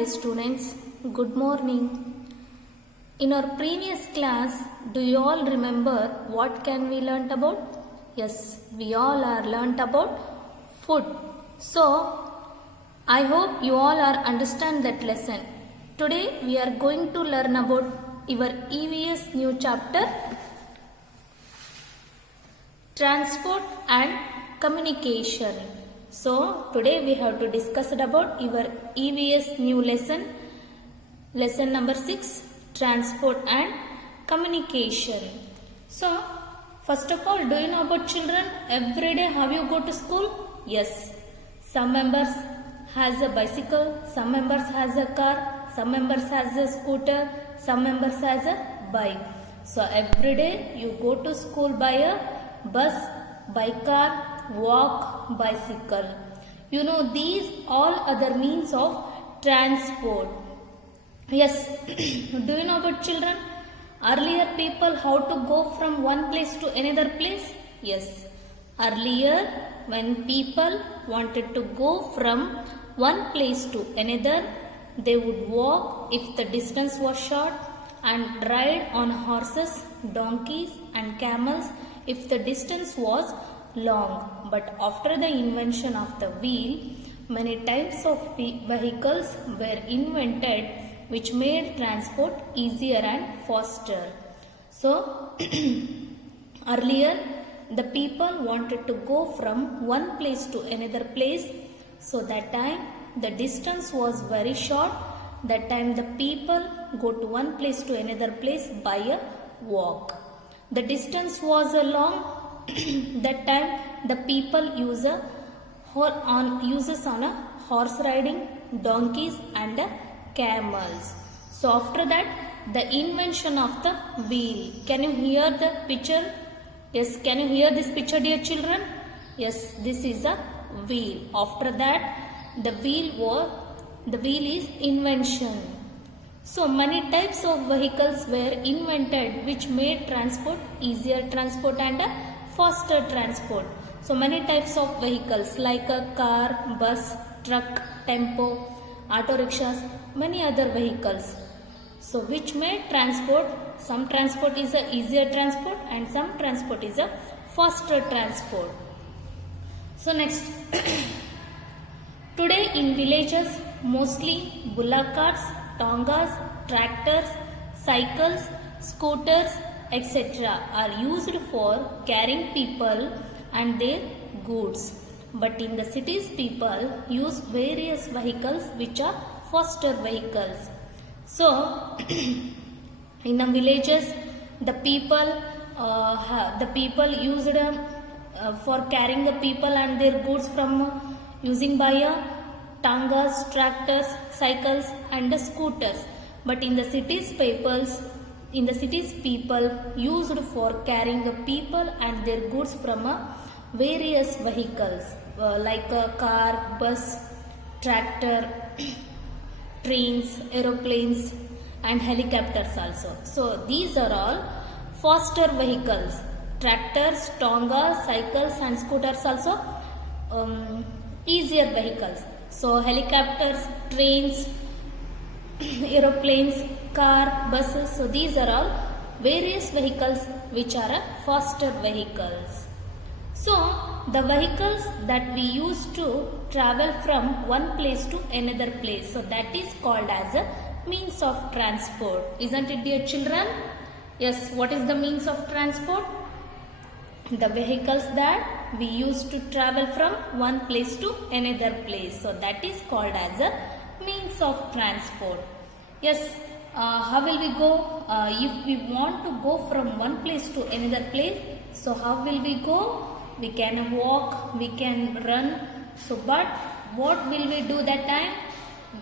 dear students. Good morning. In our previous class, do you all remember what can we learnt about? Yes, we all are learnt about food. So, I hope you all are understand that lesson. Today we are going to learn about your EVS new chapter, Transport and Communication. So, today we have to discuss about your EVS new lesson number 6, Transport and Communication. So, first of all, do you know about children? Every day how you go to school? Yes. Some members has a bicycle, some members has a car, some members has a scooter, some members has a bike. So, every day you go to school by a bus, by car, walk, bicycle. You know these all other means of transport. Yes, do you know about children? Earlier people how to go from one place to another place? Yes, earlier when people wanted to go from one place to another, they would walk if the distance was short and ride on horses, donkeys and camels if the distance was long. But after the invention of the wheel, many types of vehicles were invented which made transport easier and faster. So, earlier the people wanted to go from one place to another place. So, that time the distance was very short. That time the people go to one place to another place by a walk. The distance was long. That time the people uses on a horse riding, donkeys and camels. So after that the invention of the wheel. Can you hear the picture? Yes, can you hear this picture, dear children? Yes, this is a wheel. After that the wheel is invention. So many types of vehicles were invented which made transport easier transport and faster transport. So many types of vehicles like a car, bus, truck, tempo, auto rickshaws, many other vehicles. So which made transport, some transport is a easier transport and some transport is a faster transport. So next, today in villages mostly bullock carts, tongas, tractors, cycles, scooters, etc. are used for carrying people and their goods. But in the cities, people use various vehicles which are faster vehicles. So, in the villages, the people used for carrying the people and their goods from using by tangas, tractors, cycles and scooters. But in the cities, people used for carrying the people and their goods from various vehicles like a car, bus, tractor, trains, aeroplanes and helicopters also. So these are all faster vehicles. Tractors, tongas, cycles and scooters also easier vehicles. So helicopters, trains, aeroplanes, car, buses. So these are all various vehicles which are faster vehicles. So the vehicles that we use to travel from one place to another place. So that is called as a means of transport. Isn't it, dear children? Yes, what is the means of transport? The vehicles that we use to travel from one place to another place. So that is called as a means of transport. Yes, how will we go? If we want to go from one place to another place, so how will we go? We can walk, we can run. So but what will we do that time?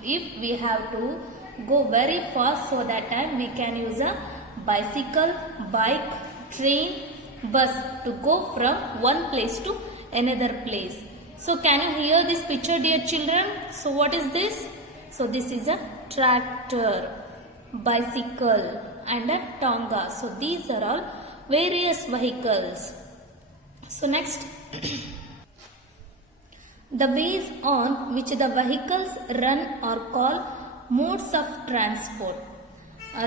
If we have to go very fast, so that time we can use a bicycle, bike, train, bus to go from one place to another place. So can you hear this picture, dear children? So what is this? So this is a tractor, bicycle and a tonga. So these are all various vehicles. So next, the ways on which the vehicles run are called modes of transport.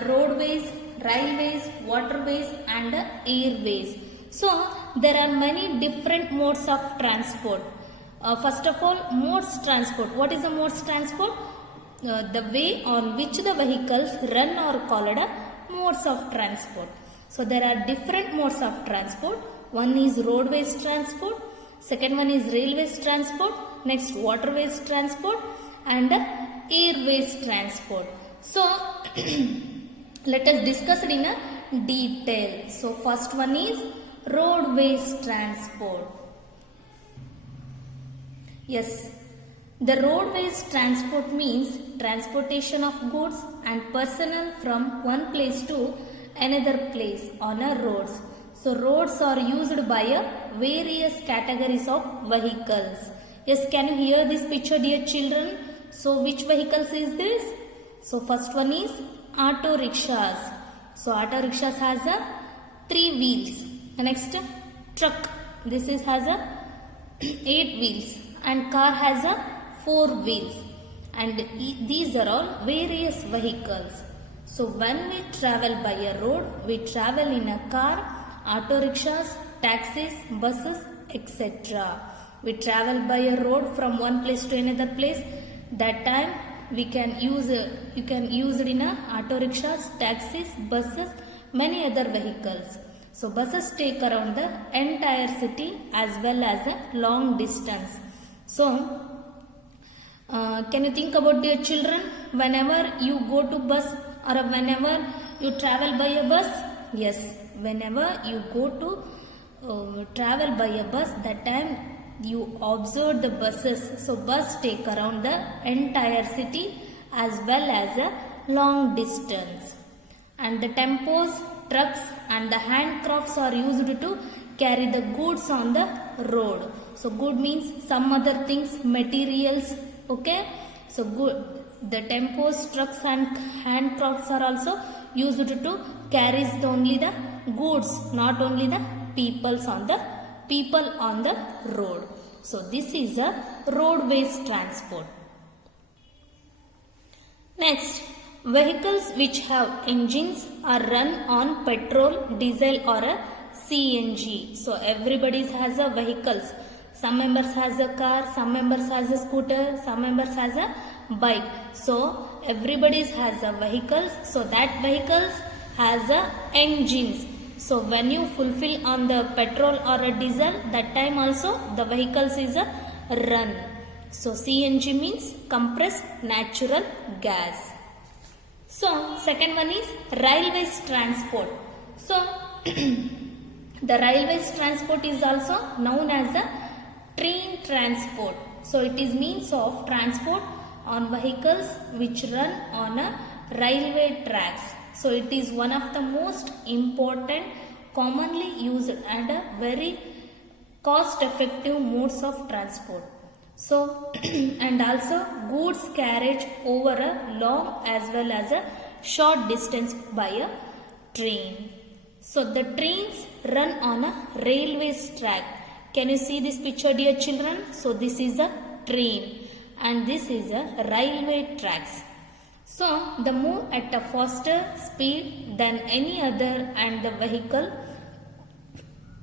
Roadways, railways, waterways and airways. So there are many different modes of transport. First of all, modes transport. What is a modes transport? The way on which the vehicles run are called modes of transport. So there are different modes of transport. One is roadways transport, second one is railways transport, next waterways transport and airways transport. So let us discuss it in a detail. So first one is roadways transport. Yes, the roadways transport means transportation of goods and personnel from one place to another place on a roads. So roads are used by various categories of vehicles. Yes, can you hear this picture, dear children? So which vehicles is this? So first one is auto rickshaws. So auto rickshaws has a 3 wheels. The next truck. This is has a 8 wheels and car has a 4 wheels. And these are all various vehicles. So when we travel by a road, we travel in a car, auto rickshaws, taxis, buses, etc. We travel by a road from one place to another place. That time we can use you can use it in a auto rickshaws, taxis, buses, many other vehicles. So buses take around the entire city as well as a long distance. So can you think about your children whenever you go to bus or whenever you travel by a bus? Yes, whenever you go to travel by a bus, that time you observe the buses. So bus take around the entire city as well as a long distance. And the tempos, trucks and the handcrafts are used to carry the goods on the road. So good means some other things, materials. Okay. So good. The tempos, trucks and handcrafts are also used to carry only the goods, not only the people on the road. So this is a roadways transport. Next, vehicles which have engines are run on petrol, diesel or a CNG. So everybody has a vehicles. Some members has a car, some members has a scooter, some members has a bike. So everybody has a vehicles. So that vehicles has a engines. So when you fulfill on the petrol or a diesel, that time also the vehicles is a run. So CNG means compressed natural gas. So second one is railways transport. So the railways transport is also known as the train transport. So it is means of transport on vehicles which run on a railway tracks. So it is one of the most important, commonly used and a very cost effective modes of transport. So and also goods carriage over a long as well as a short distance by a train. So the trains run on a railways track. Can you see this picture, dear children? So this is a train and this is a railway tracks. So they move at a faster speed than any other and the vehicle.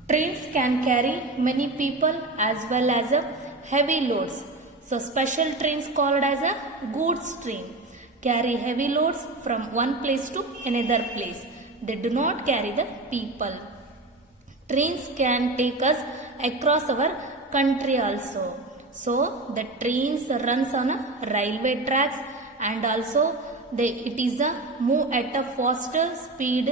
Trains can carry many people as well as a heavy loads. So special trains called as a goods train carry heavy loads from one place to another place. They do not carry the people. Trains can take us across our country also. So the trains runs on a railway tracks and also it is a move at a faster speed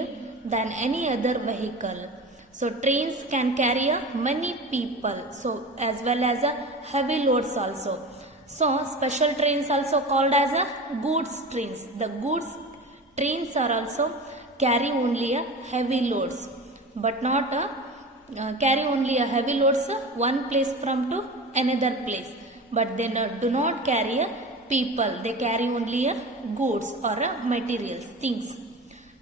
than any other vehicle. So trains can carry many people, so as well as a heavy loads also. So special trains also called as a goods trains. The goods trains are also carry only a heavy loads, but not carry only a heavy loads one place from to another place. But they do not carry a people. They carry only a goods or a materials, things.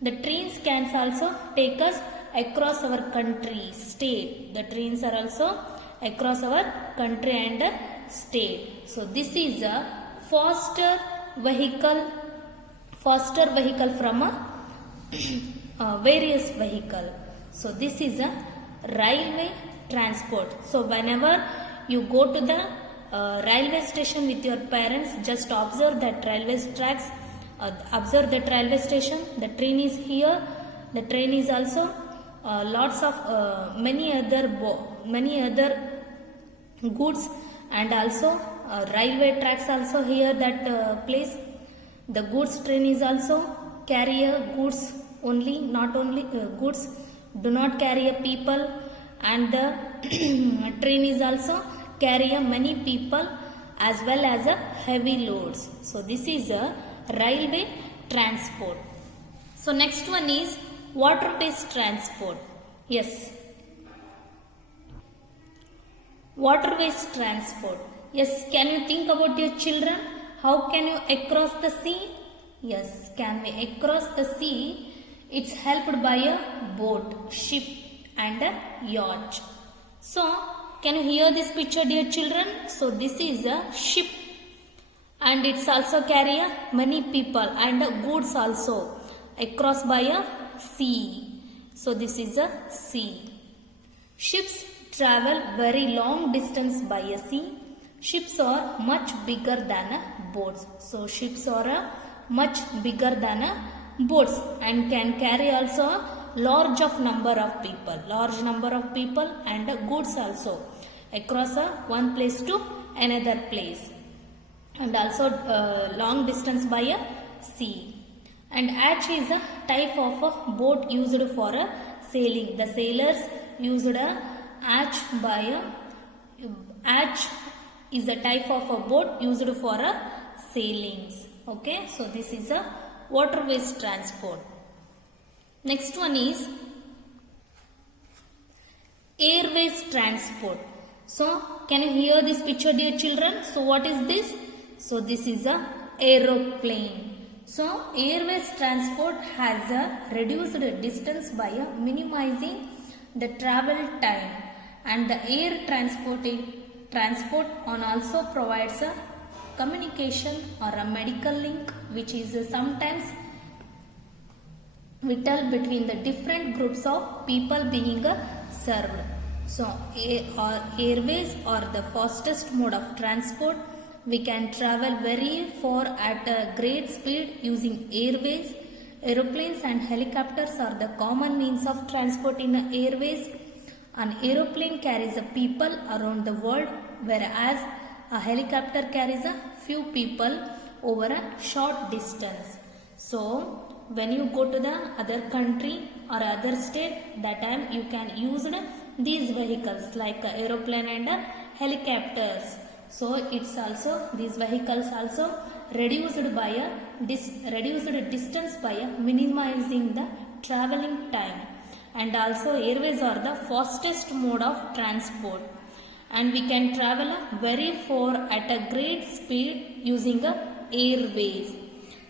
The trains can also take us across our country, state. The trains are also across our country and state. So this is a faster vehicle faster vehicle from a various vehicle. So this is a railway transport. So whenever you go to the railway station with your parents, just observe that railway tracks, observe that railway station. The train is here. The train is also lots of many other goods, and also railway tracks also here that place. The goods train is also carry a goods only, not only goods, do not carry a people, and the train is also carry a many people as well as a heavy loads. So this is a railway transport. So next one is water-based transport. Yes, water-based transport. Yes, can you think about your children? How can you across the sea? Yes, can we across the sea? It's helped by a boat, ship and a yacht. So can you hear this picture, dear children? So this is a ship, and it's also carry many people and goods also across by a sea. So this is a sea. Ships travel very long distance by a sea. Ships are much bigger than boats. So ships are much bigger than boats and can carry also a large number of people and goods also across one place to another place, and also long distance by a sea. And ache is a type of a boat used for a sailing. The sailors used a ache is a type of a boat used for a sailings. Okay, so this is a waterways transport. Next one is airways transport. So can you hear this picture, dear children? So what is this? So this is a aeroplane. So airways transport has a reduced distance by minimizing the travel time, and the air transport on also provides a communication or a medical link, which is sometimes vital between the different groups of people being served. So airways are the fastest mode of transport. We can travel very far at a great speed using airways. Aeroplanes and helicopters are the common means of transport in airways. An aeroplane carries a people around the world, whereas a helicopter carries a few people over a short distance. So when you go to the other country or other state, that time you can use these vehicles like aeroplane and helicopters. So it's also, these vehicles also reduced distance by minimizing the traveling time. And also airways are the fastest mode of transport, and we can travel very far at a great speed using airways.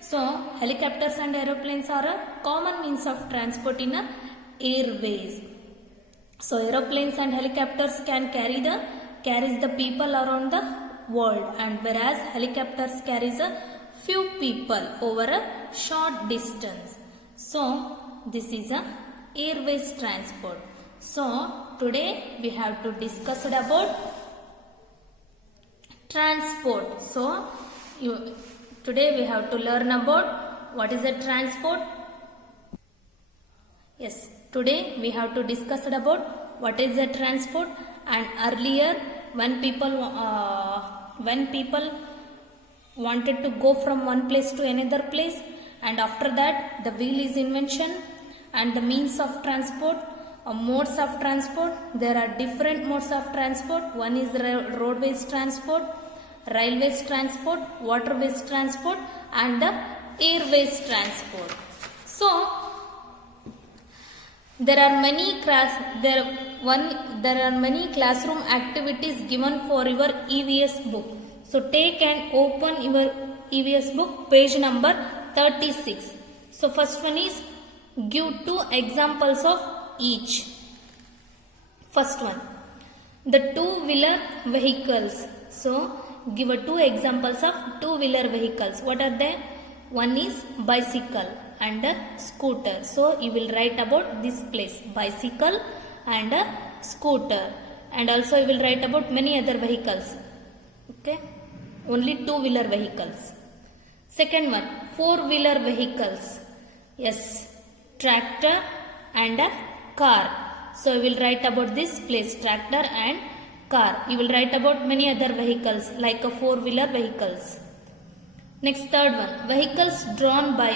So helicopters and aeroplanes are a common means of transport in airways. So aeroplanes and helicopters can carries the people around the world, and whereas helicopters carries a few people over a short distance. So this is a airways transport. So today we have to discuss about transport. So today we have to learn about what is a transport. Yes, today we have to discuss about what is a transport. And earlier when people wanted to go from one place to another place, and after that the wheel is invention, and the means of transport, modes of transport. There are different modes of transport. One is roadways transport, railways transport, waterways transport, and the airways transport. So there are many classroom activities given for your EVS book. So take and open your EVS book, page number 36. So first one is give 2 examples of each. First one, the two-wheeler vehicles. So give 2 examples of two-wheeler vehicles. What are they? One is bicycle and a scooter. So you will write about this place, bicycle and a scooter. And also you will write about many other vehicles. Okay, only two-wheeler vehicles. Second one, four-wheeler vehicles. Yes, tractor and a car. So you will write about this place, tractor and car. You will write about many other vehicles like a four-wheeler vehicles. Next, third one, vehicles drawn by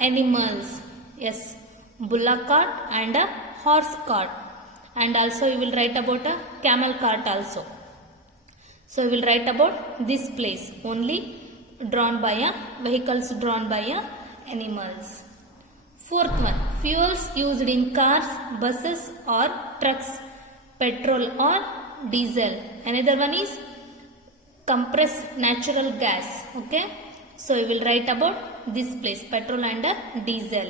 animals. Yes, bullock cart and a horse cart. And also you will write about a camel cart also. So you will write about this place, only drawn by vehicles drawn by animals. Fourth one, fuels used in cars, buses or trucks, petrol or diesel. Another one is compressed natural gas. Okay, so you will write about this place, petrol and diesel.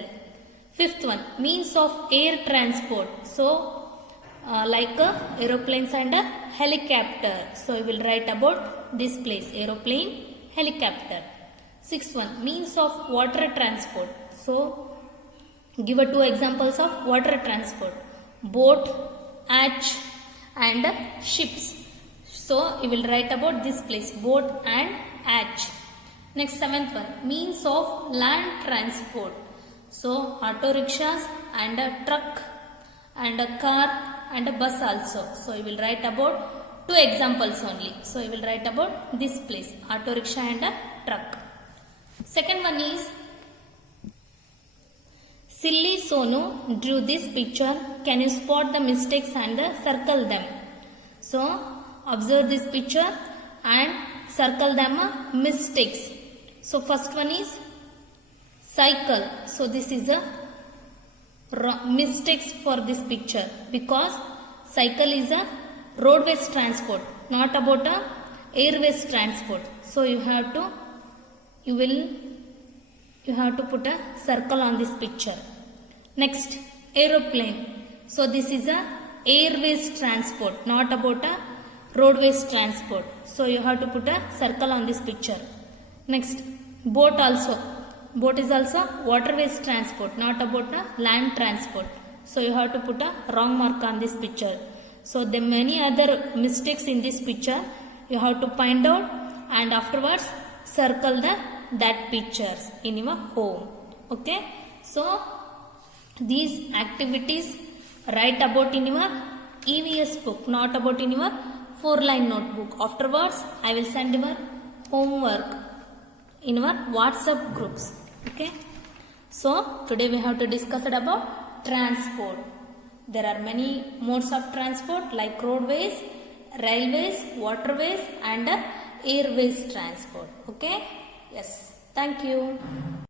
Fifth one, means of air transport. So like aeroplanes and helicopter. So you will write about this place, aeroplane, helicopter. Sixth one, means of water transport. So give two examples of water transport, boat, yacht and ships. So you will write about this place, boat and yacht. Next, seventh one, means of land transport. So auto rickshaws and a truck and a car and a bus also. So you will write about two examples only. So you will write about this place, auto rickshaw and a truck. Second one is, Silly Sonu drew this picture. Can you spot the mistakes and circle them? So observe this picture and circle them mistakes. So first one is cycle. So this is a mistakes for this picture, because cycle is a roadways transport, not about a airways transport. So you have to put a circle on this picture. Next, aeroplane. So this is a airways transport, not about a roadways transport. So you have to put a circle on this picture. Next, boat also. Boat is also waterways transport, not about a land transport. So you have to put a wrong mark on this picture. So there are many other mistakes in this picture. You have to find out and afterwards circle that pictures in your home. Okay. So these activities write about in your EVS book, not about in your 4-line notebook. Afterwards I will send your homework in our WhatsApp groups. Okay, so today we have to discuss about transport. There are many modes of transport like roadways, railways, waterways and airways transport. Okay, yes, thank you.